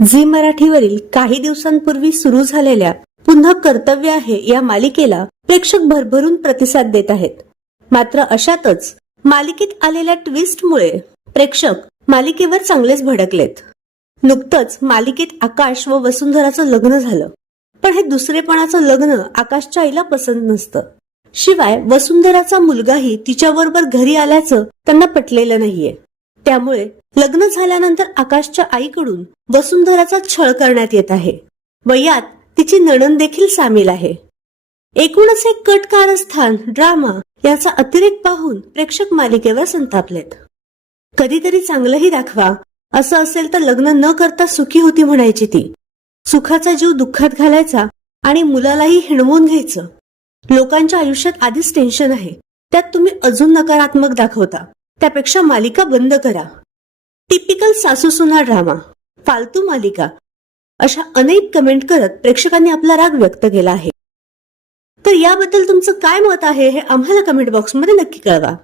Zee मराठीवरील काही दिवसांपूर्वी सुरू झालेल्या पुन्हा कर्तव्य आहे या मालिकेला प्रेक्षक भरभरून प्रतिसाद देत आहेत. मात्र अशातच मालिकेत आलेल्या ट्विस्टमुळे प्रेक्षक मालिकेवर चांगलेच भडकलेत. नुकतंच मालिकेत आकाश व वसुंधराचं लग्न झालं, पण हे दुसरेपणाचं लग्न आकाशच्या आईला पसंत नसतं. शिवाय वसुंधराचा मुलगाही तिच्याबरोबर घरी आल्याचं त्यांना पटलेलं नाहीये. त्यामुळे लग्न झाल्यानंतर आकाशच्या आईकडून वसुंधराचा छळ करण्यात येत आहे व यात तिची नणंद देखील सामील आहे. एकूणच एक कट कारस्थान ड्रामा याचा अतिरेक पाहून प्रेक्षक मालिकेवर संतापलेत. कधीतरी चांगलंही दाखवा, असं असेल तर लग्न न करता सुखी होती म्हणायची ती. सुखाचा जीव दुःखात घालायचा आणि मुलालाही हिणवून घ्यायचं. लोकांच्या आयुष्यात आधीच टेन्शन आहे, त्यात तुम्ही अजून नकारात्मक दाखवता. त्यापेक्षा मालिका बंद करा. टिपिकल सासू सुना ड्रामा, फालतू मालिका, अशा अनेक कमेंट करत प्रेक्षकांनी आपला राग व्यक्त केला आहे. तर याबद्दल तुमचं काय मत आहे हे आम्हाला कमेंट बॉक्समध्ये नक्की कळवा.